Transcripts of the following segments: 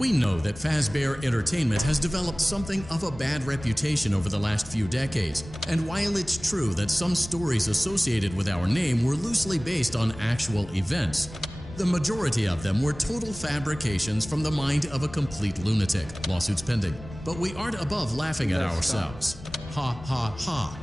We know that Fazbear Entertainment has developed something of a bad reputation over the last few decades, and while it's true that some stories associated with our name were loosely based on actual events, the majority of them were total fabrications from the mind of a complete lunatic. Lawsuits pending. But we aren't above laughing at ourselves. Ha ha ha.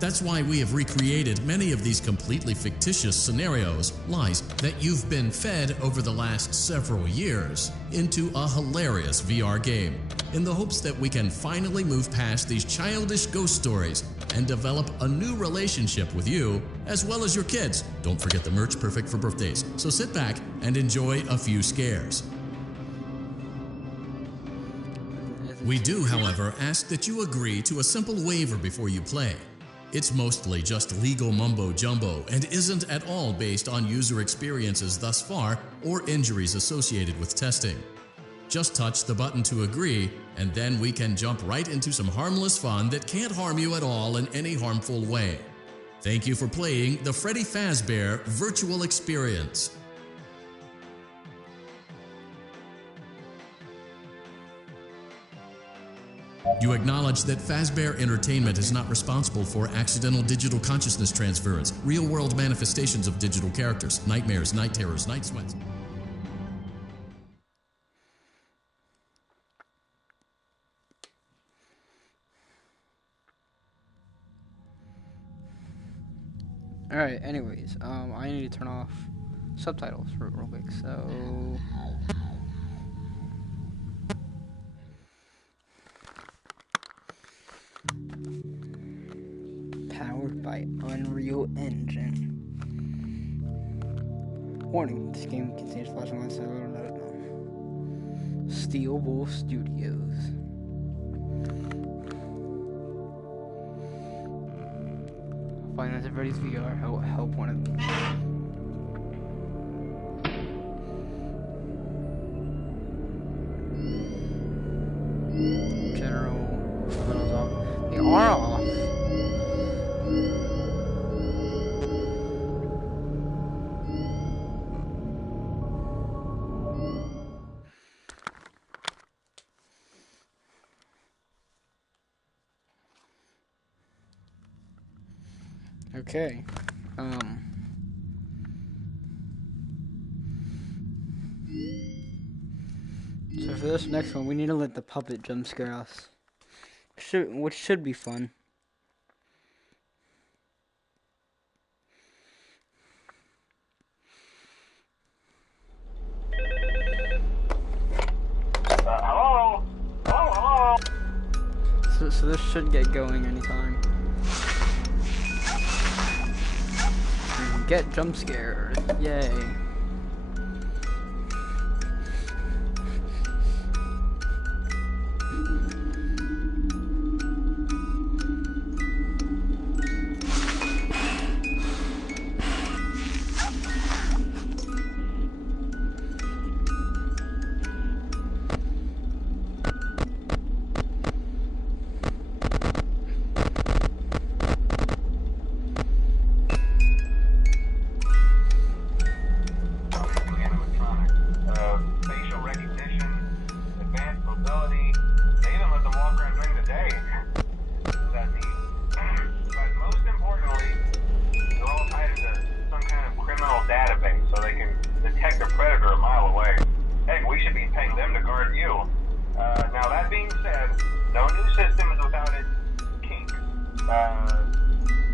That's why we have recreated many of these completely fictitious scenarios, lies that you've been fed over the last several years, into a hilarious VR game, in the hopes that we can finally move past these childish ghost stories and develop a new relationship with you, as well as your kids. Don't forget the merch, perfect for birthdays. So sit back and enjoy a few scares. We do, however, ask that you agree to a simple waiver before you play. It's mostly just legal mumbo-jumbo and isn't at all based on user experiences thus far or injuries associated with testing. Just touch the button to agree, and then we can jump right into some harmless fun that can't harm you at all in any harmful way. Thank you for playing the Freddy Fazbear Virtual Experience. You acknowledge that Fazbear Entertainment is not responsible for accidental digital consciousness transference, real-world manifestations of digital characters, nightmares, night terrors, night sweats. Alright, anyways, I need to turn off subtitles real quick, so... Powered by Unreal Engine. Warning, this game contains flashing lights, Steel Wolf Studios. Find out if Freddy's VR help one of them. General fundamentals off. They are off. Okay. So for this next one, we need to let the puppet jump scare us, which should be fun. Hello? Hello? So this should get going anytime. Get jump scared. Yay.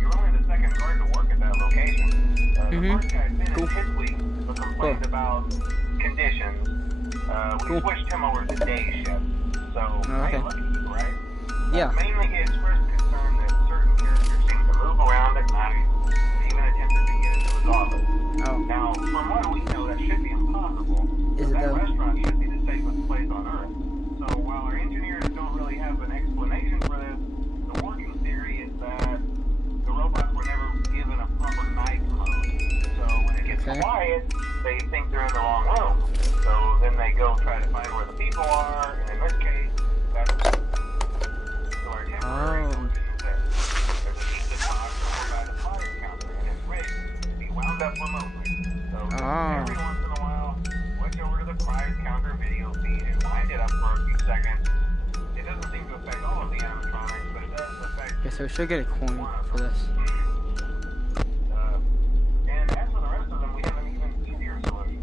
You're only the second guard to work at that location. The first guy's been in his week, but complained about conditions. We switched him over to day shift. So, hey, look at you, right? Yeah. Mainly he expressed concern that certain characters seem to move around at night, and even attempted to get into his office. Oh. Now, from what we know, that should be impossible. Is it that though? Restaurant should be the safest place on Earth. So, while our engineers don't really have an explanation for this, the working theory is that the robots were never given a proper night mode. So when it gets quiet, they think they're in the wrong room. So then they go try to find where the people are, and in this case, that's so our temporary solution is this. There's a piece of box over by the fire counter, and it's rigged to be wound up remotely. So every once in a while, switch over to the prize counter video feed and wind it up for a few seconds. It doesn't seem to affect all of the animatronics, but it does affect Okay, so we should get a coin for this. And as for the rest of them, we have an even easier solution.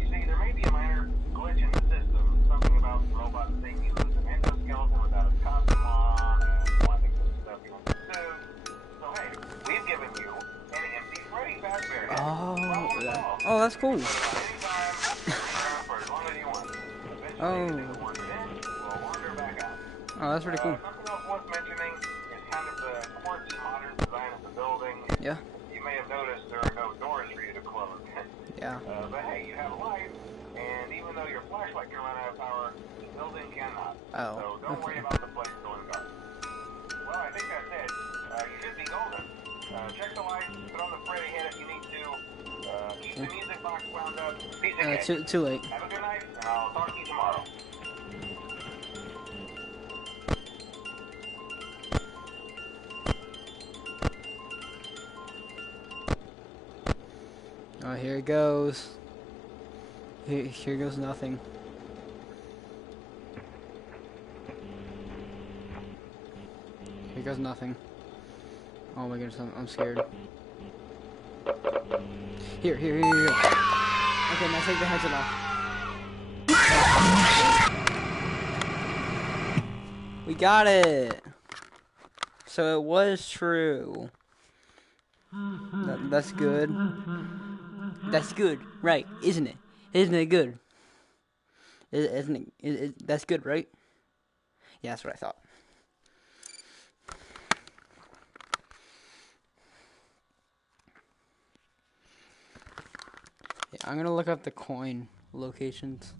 You see, there may be a minor glitch in the system, something about the robot saying you lose an endoskeleton without its costume on, and wanting this stuff you want to do. So hey, we've given you an empty Freddy Fazbear head. Oh, that's cool. Anytime, for as long as you want. Eventually, anything that wanders in will wander back out. Oh, that's pretty cool. Something else worth mentioning is kind of the quirky modern design of the building. Yeah. You may have noticed there are no doors for you to close. Yeah. But hey, you have a light, and even though your flashlight can run out of power, the building cannot. Oh, so don't worry about the place going dark. Well, I think that's it. You should be golden. Check the lights, put on the Freddy head if you need to. Keep the music box wound up. Peace again. Too late. Have a good night, and I'll talk to you tomorrow. Oh, here it goes. Here goes nothing. Here goes nothing. Oh my goodness, I'm scared. Here. Okay, now take the headset off. We got it! So it was true. That's good. That's good, right? Isn't it? Isn't it good? Isn't it? That's good, right? Yeah, that's what I thought. Yeah, I'm gonna look up the coin locations.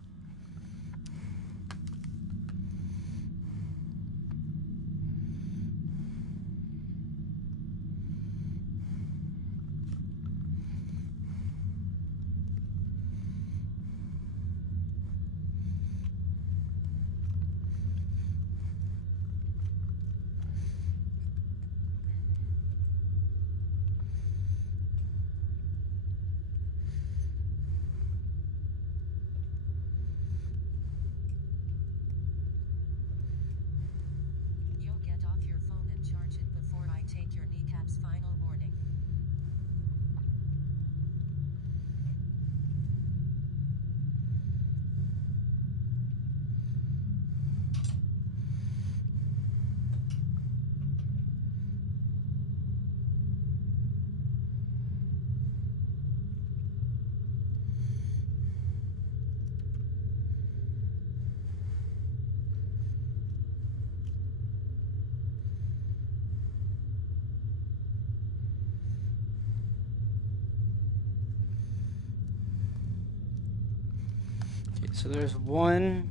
So there's one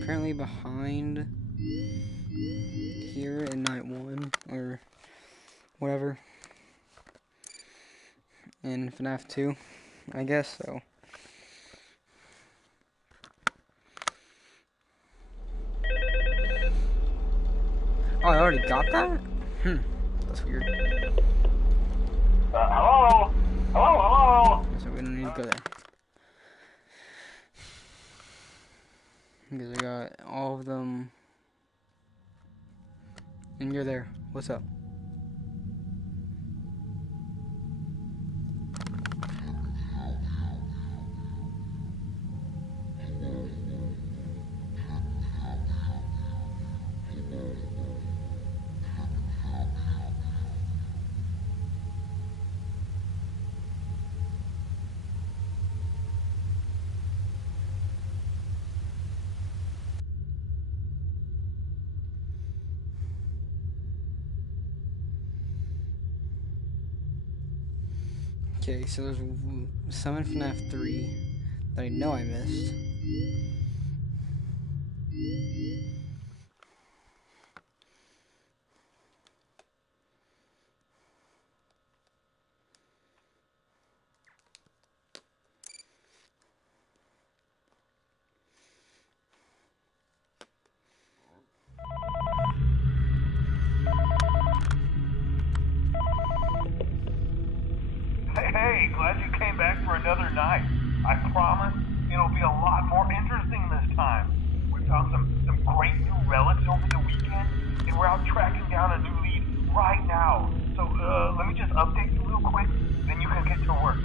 apparently behind here in night 1 or whatever in FNAF 2, I guess so. Oh, I already got that? That's weird. Hello? Hello? So we don't need to go there. Because I got all of them. And you're there. What's up? Okay, so there's some in FNAF 3 that I know I missed. Hey, glad you came back for another night. I promise it'll be a lot more interesting this time. We found some great new relics over the weekend, and we're out tracking down a new lead right now. So, let me just update you real quick, then you can get to work.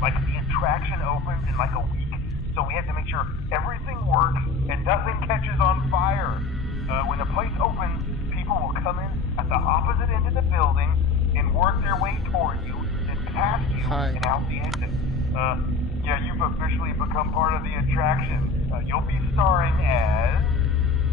Like, the attraction opens in like a week, so we have to make sure everything works and nothing catches on fire. When the place opens, people will come in at the opposite end of the building and work their way toward you, then past you, and out the exit. Yeah, you've officially become part of the attraction. You'll be starring as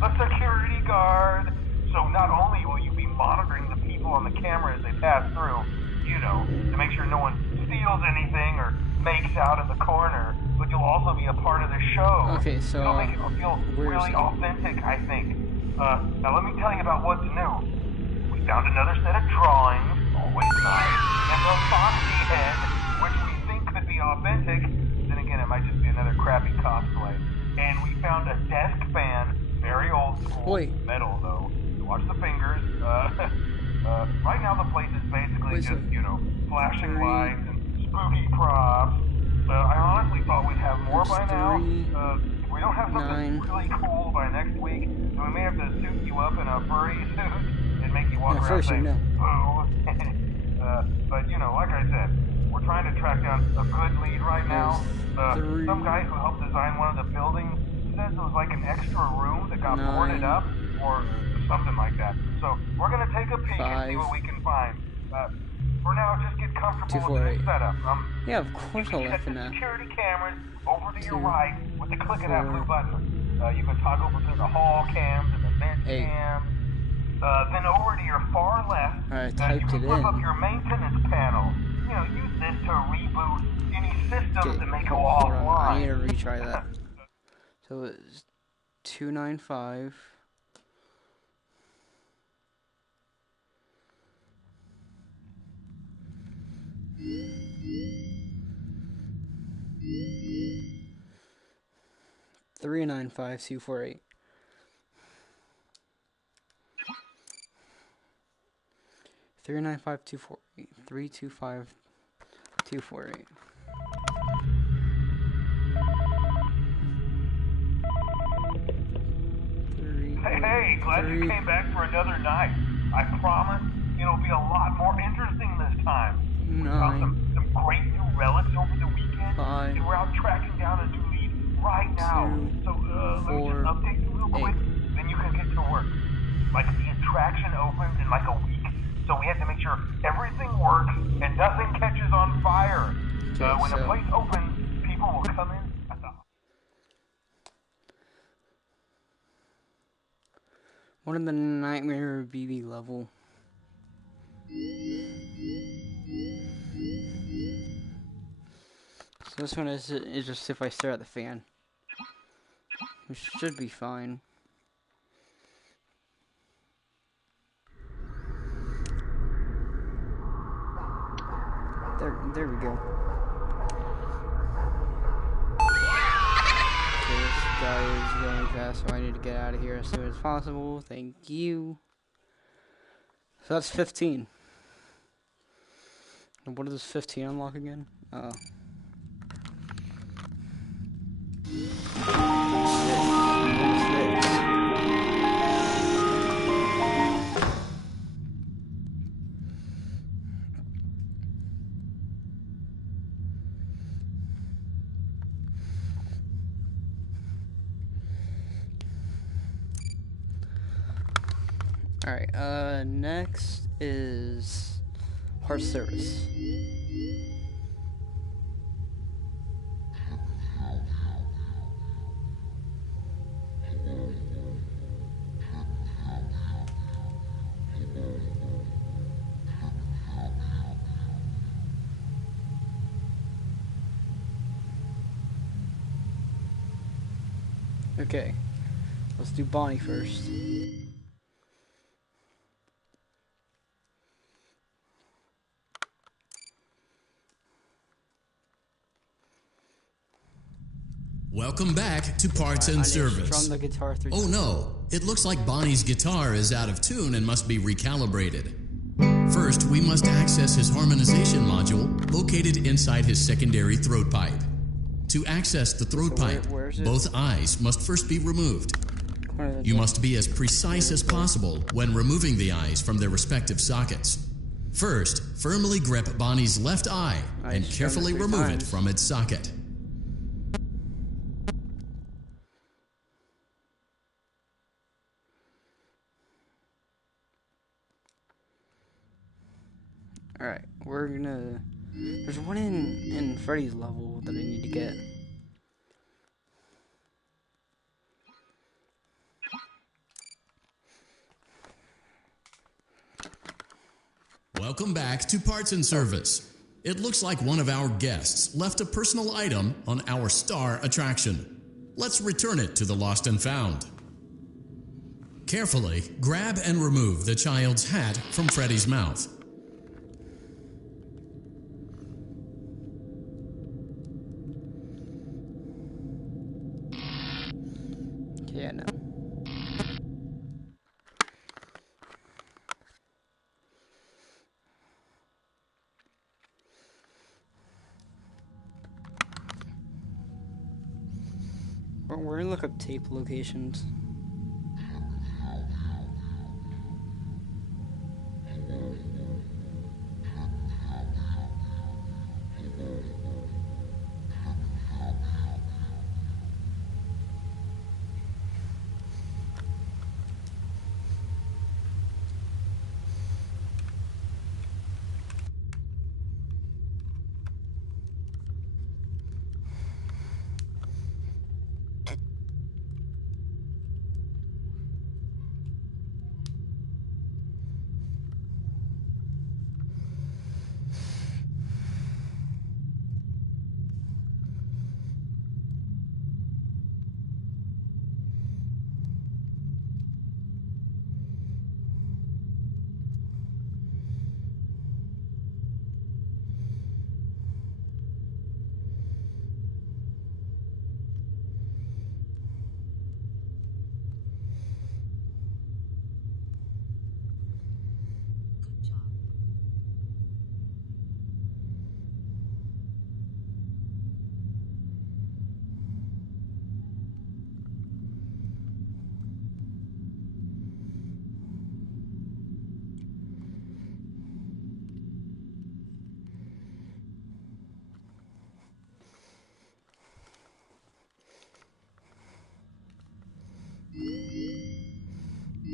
a security guard. So not only will you be monitoring the people on the camera as they pass through, you know, to make sure no one steals anything or makes out in the corner, but you'll also be a part of the show. Okay, so it'll make it feel really authentic, I think. Now let me tell you about what's new. We found another set of drawings, always nice, and the Foxy head, which we think could be authentic. Then again, it might just be another crappy cosplay. And we found a desk fan, very old school, metal though. So watch the fingers. Right now the place is basically just, you know, flashing lights and spooky props. I honestly thought we'd have more by now. If we don't have something really cool by next week, then we may have to suit you up in a furry suit and make you walk around saying, boo. But, you know, like I said, we're trying to track down a good lead right now. Some guy who helped design one of the buildings says it was like an extra room that got boarded up or something like that. So we're going to take a peek and see what we can find. For now, just get comfortable with the setup. Yeah, of course I'll let fnaf. Security cameras over to your right with the click of that blue button. You can toggle between the hall cams and the vent cams. Then over to your far left, you can flip up your maintenance panel. You know, use this to reboot any systems that may go offline. I need to retry that. So it's 295. Three 9-5 248. Three 9-5 248. 325 248. Hey, glad you came back for another night. I promise it'll be a lot more interesting this time. We found some great new relics over the weekend, and we're out tracking down a new lead right now. So, let me just update you real quick, then you can get to work. Like, the attraction opens in like a week, so we have to make sure everything works and nothing catches on fire. When the place opens, people will come in at the... What in the Nightmare BB level? So this one is just if I stare at the fan. Which should be fine. There we go. Okay, this guy is going fast, so I need to get out of here as soon as possible. Thank you. So that's 15. And what does 15 unlock again? Alright, next is heart service. Okay, let's do Bonnie first. Welcome back to Parts and Service. Strum the guitar 3 times. Oh no, it looks like Bonnie's guitar is out of tune and must be recalibrated. First, we must access his harmonization module located inside his secondary throat pipe. To access the throat So pipe, where is it? both eyes must first be removed. You must be as precise as possible when removing the eyes from their respective sockets. First, firmly grip Bonnie's left eye and carefully remove it from its socket. Alright, we're gonna... There's one in Freddy's level that I need to get. Welcome back to Parts and Service. It looks like one of our guests left a personal item on our star attraction. Let's return it to the Lost and Found. Carefully grab and remove the child's hat from Freddy's mouth. Yeah, no. We're gonna look up tape locations.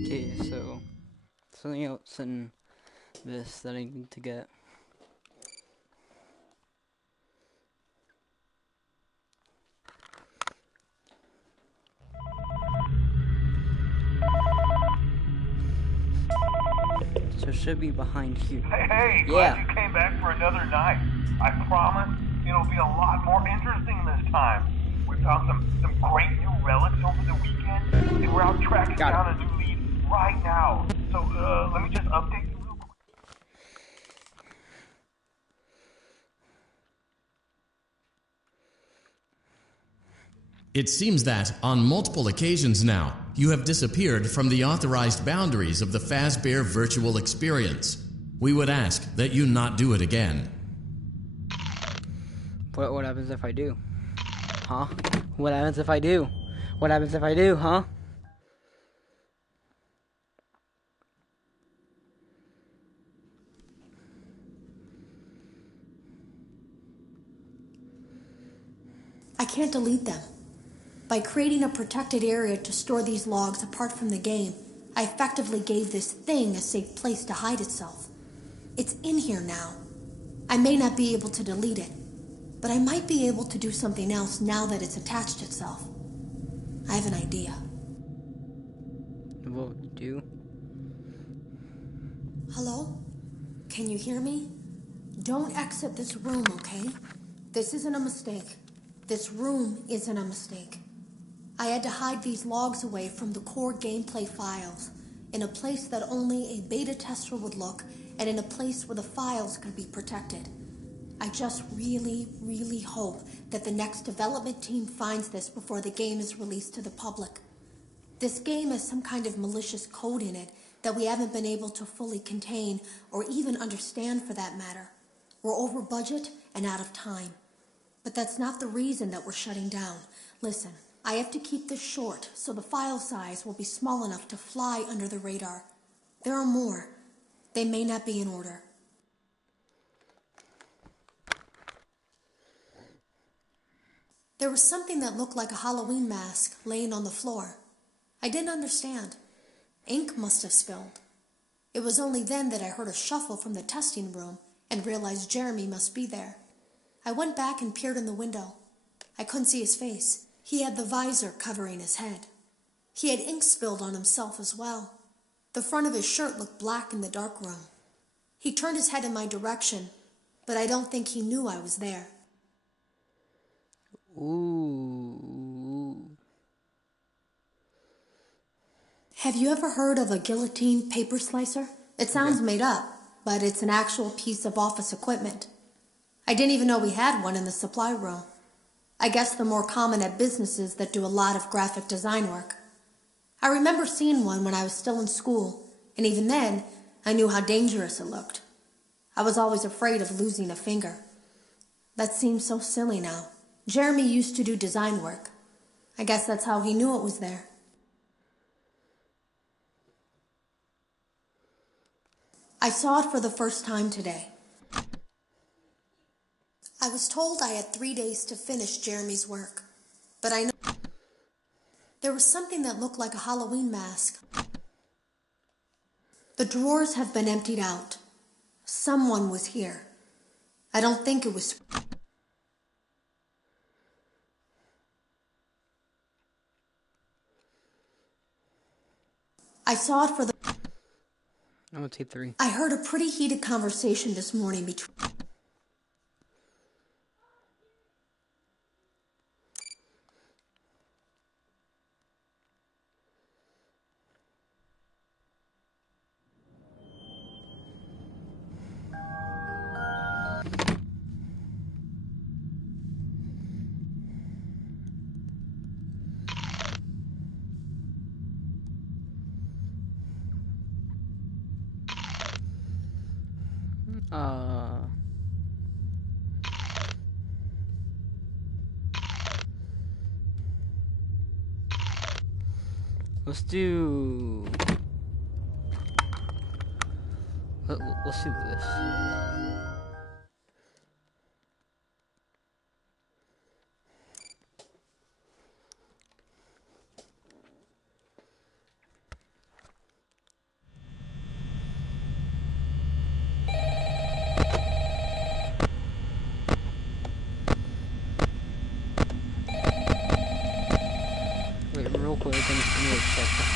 Okay, so something else in this that I need to get. So it should be behind here. Hey, glad you came back for another night. I promise it'll be a lot more interesting this time. We found some great new relics over the weekend, and we're out tracking down a new lead right now. So, let me just update you real quick. It seems that, on multiple occasions now, you have disappeared from the authorized boundaries of the Fazbear virtual experience. We would ask that you not do it again. What happens if I do? Huh? What happens if I do? What happens if I do, huh? I can't delete them. By creating a protected area to store these logs apart from the game, I effectively gave this thing a safe place to hide itself. It's in here now. I may not be able to delete it, but I might be able to do something else now that it's attached itself. I have an idea. What would you do? Hello? Can you hear me? Don't exit this room, okay? This isn't a mistake. This room isn't a mistake. I had to hide these logs away from the core gameplay files, in a place that only a beta tester would look, and in a place where the files could be protected. I just really, really hope that the next development team finds this before the game is released to the public. This game has some kind of malicious code in it that we haven't been able to fully contain, or even understand for that matter. We're over budget and out of time. But that's not the reason that we're shutting down. Listen, I have to keep this short so the file size will be small enough to fly under the radar. There are more. They may not be in order. There was something that looked like a Halloween mask laying on the floor. I didn't understand. Ink must have spilled. It was only then that I heard a shuffle from the testing room and realized Jeremy must be there. I went back and peered in the window. I couldn't see his face. He had the visor covering his head. He had ink spilled on himself as well. The front of his shirt looked black in the dark room. He turned his head in my direction, but I don't think he knew I was there. Ooh. Have you ever heard of a guillotine paper slicer? It sounds made up, but it's an actual piece of office equipment. I didn't even know we had one in the supply room. I guess they're more common at businesses that do a lot of graphic design work. I remember seeing one when I was still in school, and even then, I knew how dangerous it looked. I was always afraid of losing a finger. That seems so silly now. Jeremy used to do design work. I guess that's how he knew it was there. I saw it for the first time today. I was told I had 3 days to finish Jeremy's work, but I know there was something that looked like a Halloween mask. The drawers have been emptied out. Someone was here. I don't think it was... I saw it for the... I'm gonna take 3. I heard a pretty heated conversation this morning between... Let's do... Let's do this. Wait, real quick, I need to check that.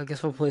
I guess we'll play